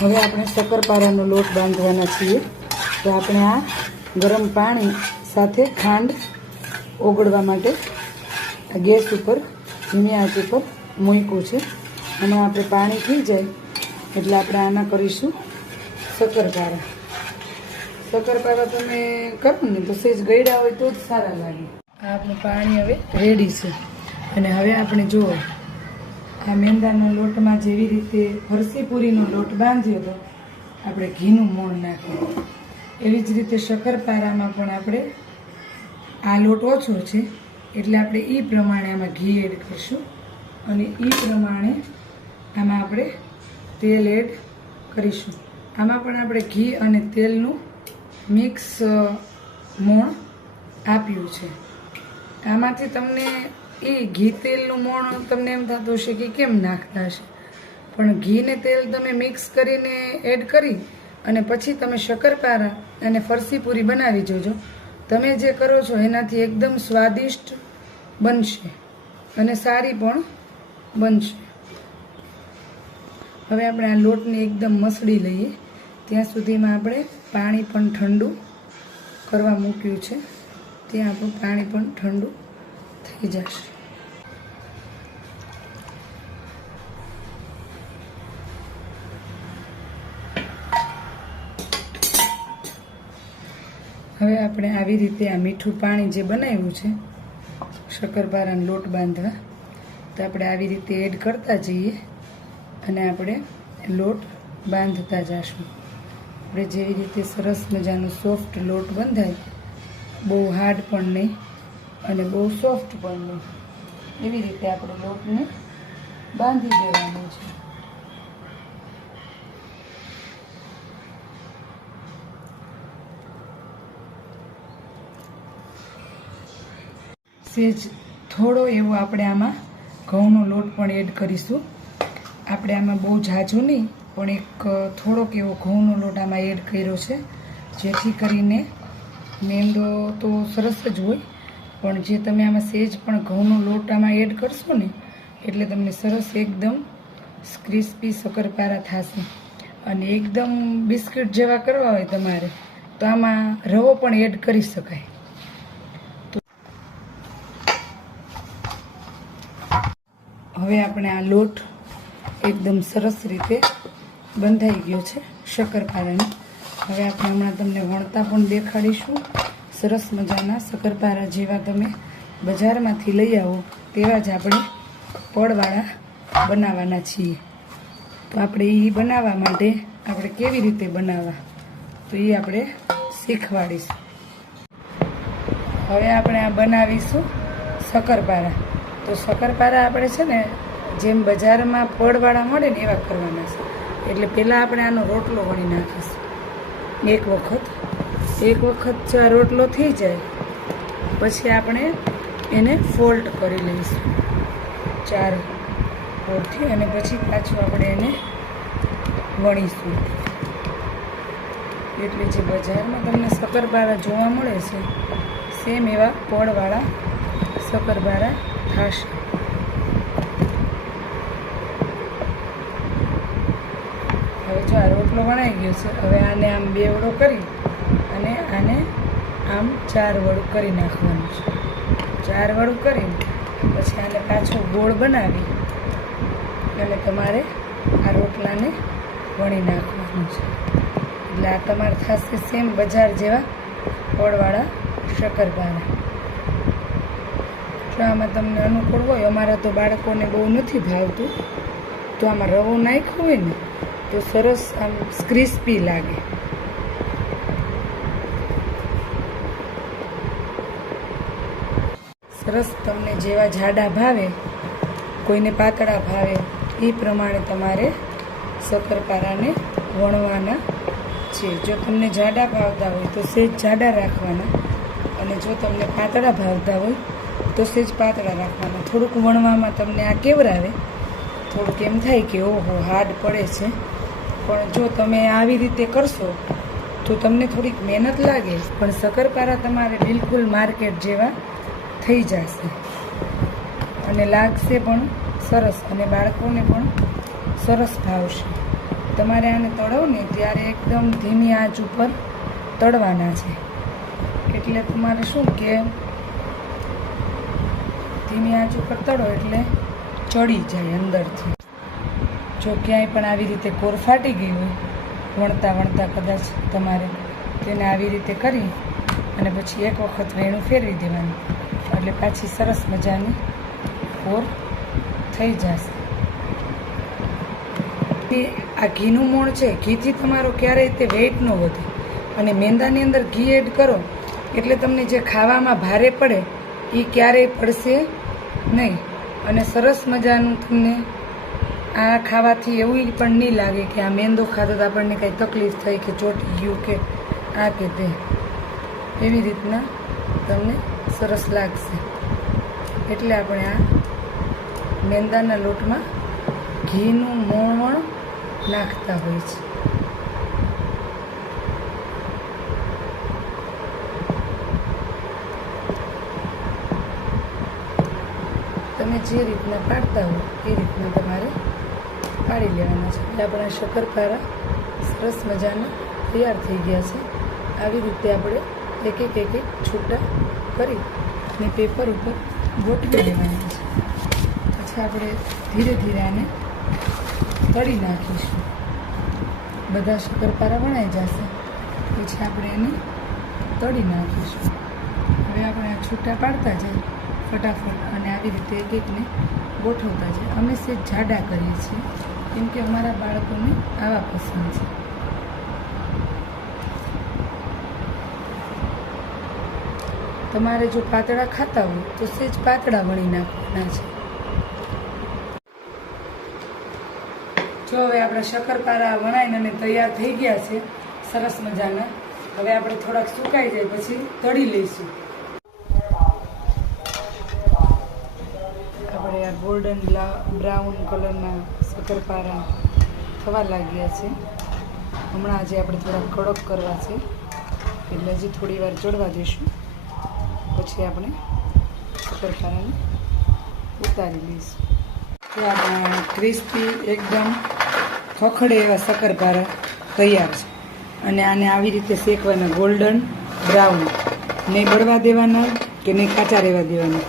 હવે આપણે શક્કરપારાનો લોટ બાંધવાના છીએ. તો આપણે આ ગરમ પાણી સાથે ખાંડ ઓગળવા માટે ગેસ ઉપર ધીમી આંચ ઉપર મૂક્યું છે. આમાં આપણે પાણી થઈ જાય એટલે આપણે આના કરીશું શક્કરપારા. શક્કરપારા તમે કરો ને તો સેજ ગળ્યા હોય તો જ સારા લાગે. આ આપણું પાણી હવે રેડી છે. અને હવે આપણે જુઓ આ મેંદાના લોટમાં જેવી રીતે ફરસી પૂરીનો લોટ બાંધ્યો હતો આપણે ઘીનું મોણ નાખ્યું, એવી જ રીતે શક્કરપારામાં પણ આપણે આ લોટ ઓછો છે એટલે આપણે એ પ્રમાણે આમાં ઘી એડ કરીશું અને એ પ્રમાણે આમાં આપણે તેલ એડ કરીશું. આમાં પણ આપણે ઘી અને તેલનું મિક્સ મોણ આપ્યું છે. આમાંથી તમને એ ઘી તેલનું મોણ તમને એમ થતું હશે કે કેમ નાખતા હશે, પણ ઘી ને તેલ તમે મિક્સ કરીને એડ કરી અને પછી તમે શક્કરપારા અને ફરસી પૂરી બનાવી જોજો. તમે જે કરો છો એનાથી એકદમ સ્વાદિષ્ટ બનશે અને સારી પણ બનશે. હવે આપણે આ લોટને એકદમ મસળી લઈએ. ત્યાં સુધીમાં આપણે પાણી પણ ઠંડુ કરવા મૂક્યું છે. ત્યાં આપણું પાણી પણ ઠંડુ થઈ જશે. હવે આપણે આવી રીતે આ મીઠું પાણી જે બનાવ્યું છે શક્કરપારાનો લોટ બાંધવા, તો આપણે આવી રીતે એડ કરતા જઈએ અને આપણે લોટ બાંધતા જઈશું. આપણે જેવી રીતે સરસ મજાનો સોફ્ટ લોટ બંધાય, બહુ હાર્ડ પણ નહીં અને બહુ સોફ્ટ પણ નહીં, એવી રીતે આપણે લોટને બાંધી દેવાનો છે. સેજ થોડો એવો આપણે આમાં ઘઉંનો લોટ પણ એડ કરીશું. આપણે આમાં બહુ ઝાઝો નહીં પણ એક થોડોક એવો ઘઉંનો લોટ આમાં એડ કર્યો છે, જેથી કરીને મેંદો તો સરસ જ હોય પણ જે તમે આમાં સેજ પણ ઘઉંનો લોટ આમાં એડ કરશો ને એટલે તમને સરસ એકદમ ક્રિસ્પી શક્કરપારા થશે. અને એકદમ બિસ્કિટ જેવા કરવા હોય તમારે તો આમાં રવો પણ એડ કરી શકાય. હવે આપણે આ લોટ એકદમ સરસ રીતે બંધાઈ ગયો છે શક્કરપારાનો. હવે આપણે હમણાં તમને વણતા પણ દેખાડીશું. સરસ મજાના શક્કરપારા જેવા તમે બજારમાંથી લઈ આવો તેવા જ આપણે પડવાળા બનાવવાના છીએ. તો આપણે એ બનાવવા માટે આપણે કેવી રીતે બનાવવા તો એ આપણે શીખવાડીશું. હવે આપણે આ બનાવીશું શક્કરપારા. તો શક્કરપારા આપણે છે ને જેમ બજારમાં પડવાળા મળે ને એવા કરવાના છે. એટલે પહેલાં આપણે આનો રોટલો વણી નાખીશું. એક વખત જો આ રોટલો થઈ જાય પછી આપણે એને ફોલ્ડ કરી લઈશું 4 ફોલ્ડથી અને પછી પાછું આપણે એને વણીશું. એટલે જે બજારમાં તમને શક્કરપારા જોવા મળે છે સેમ એવા પડવાળા શક્કરપારા થશે. હવે જો આ રોટલો વણાઈ ગયો છે, હવે આને આમ બેવડો કરી અને આને આમ 4 વડું કરી નાખવાનું છે. 4 વડું કરીને પછી આને પાછો ગોળ બનાવી અને તમારે આ રોટલાને વણી નાખવાનું છે. એટલે આ તમારે થશે સેમ બજાર જેવા પડવાળા શક્કરપારા. જો આમાં તમને અનુકૂળ હોય, અમારા તો બાળકોને બહુ નથી ભાવતું, તો આમાં રવો નાખ્યો હોય ને તો સરસ આમ ક્રિસ્પી લાગે. સરસ તમને જેવા જાડા ભાવે, કોઈને પાતળા ભાવે, એ પ્રમાણે તમારે શક્કરપારાને વણવાના છે. જો તમને જાડા ભાવતા હોય તો સેજ જાડા રાખવાના અને જો તમને પાતળા ભાવતા હોય તો સેજ પાતળા રાખવાના. થોડુંક વણવામાં તમને આ કેવરાવે, થોડુંક એમ થાય કે ઓહો હાર્ડ પડે છે, પણ જો તમે આવી રીતે કરશો તો તમને થોડીક મહેનત લાગે પણ શક્કરપારા તમારે બિલકુલ માર્કેટ જેવા થઈ જશે અને લાગશે પણ સરસ અને બાળકોને પણ સરસ ભાવશે. તમારે આને તળો ને ત્યારે એકદમ ધીમી આંચ ઉપર તળવાના છે. એટલે તમારે શું કે ધીમી આંચ ઉપર તળો એટલે ચડી જાય અંદરથી. જો ક્યાંય પણ આવી રીતે કોર ફાટી ગઈ હોય વણતા વણતા કદાચ તમારે તેને આવી રીતે કરી અને પછી એક વખત વેણું ફેરવી દેવાનું એટલે પાછી સરસ મજાની કોર થઈ જશે. આ ઘીનું મોણ છે, ઘીથી તમારો ક્યારેય તે વેઇટ ન વધે અને મેંદાની અંદર ઘી એડ કરો એટલે તમને જે ખાવામાં ભારે પડે એ ક્યારેય પડશે નહીં અને સરસ મજાનું તમને આ ખાવાથી એવું પણ નહીં લાગે કે આ મેંદો ખાતો તો આપણને કાંઈ તકલીફ થઈ કે ચોટી ગયું કે આ કે તે. એવી રીતના તમને સરસ લાગશે. એટલે આપણે આ મેંદાના લોટમાં ઘીનું મોણ નાખતા હોય છે. તમે જે રીતના પાડતા હો એ રીતના તમારે પાડી લેવાના છે. એટલે આપણા શક્કરપારા સરસ મજાના તૈયાર થઈ ગયા છે. આવી રીતે આપણે એક એક છૂટા કરી અને પેપર ઉપર ગોઠવી લેવાના છે. પછી આપણે ધીરે ધીરે આને તળી નાખીશું. બધા શક્કરપારા વણાઈ જશે પછી આપણે એને તળી નાખીશું. હવે આપણે આ છૂટા પાડતા જઈએ ફટાફટ અને આવી રીતે એક એકને ગોઠવતા જઈએ. અમે સેજ જાડા કરીએ છીએ કેમ કે અમારા બાળકોને આવા પસંદ છે. તમારે જો પાતળા ખાતા હોય તો સેજ પાતળા વણી નાખવાના છે. જો હવે આપણા શક્કરપારા વણાઈને અને તૈયાર થઈ ગયા છે સરસ મજાના. હવે આપણે થોડાક સુકાઈ જાય પછી તળી લઈશું. આપણે આ ગોલ્ડન બ્રાઉન કલરના શક્કરપારા થવા લાગ્યા છે. હમણાં આજે આપણે થોડા કડક કરવા છે એટલે હજી થોડી વાર ચડવા દઈશું. પછી આપણે શક્કરપારાને ઉતારી લઈશું. આપણા ક્રિસ્પી એકદમ ખખડે એવા શક્કરપારા તૈયાર છે. અને આને આવી રીતે શેકવાના ગોલ્ડન બ્રાઉન, નહીં બળવા દેવાના કે નહીં કાચા રહેવા દેવાના.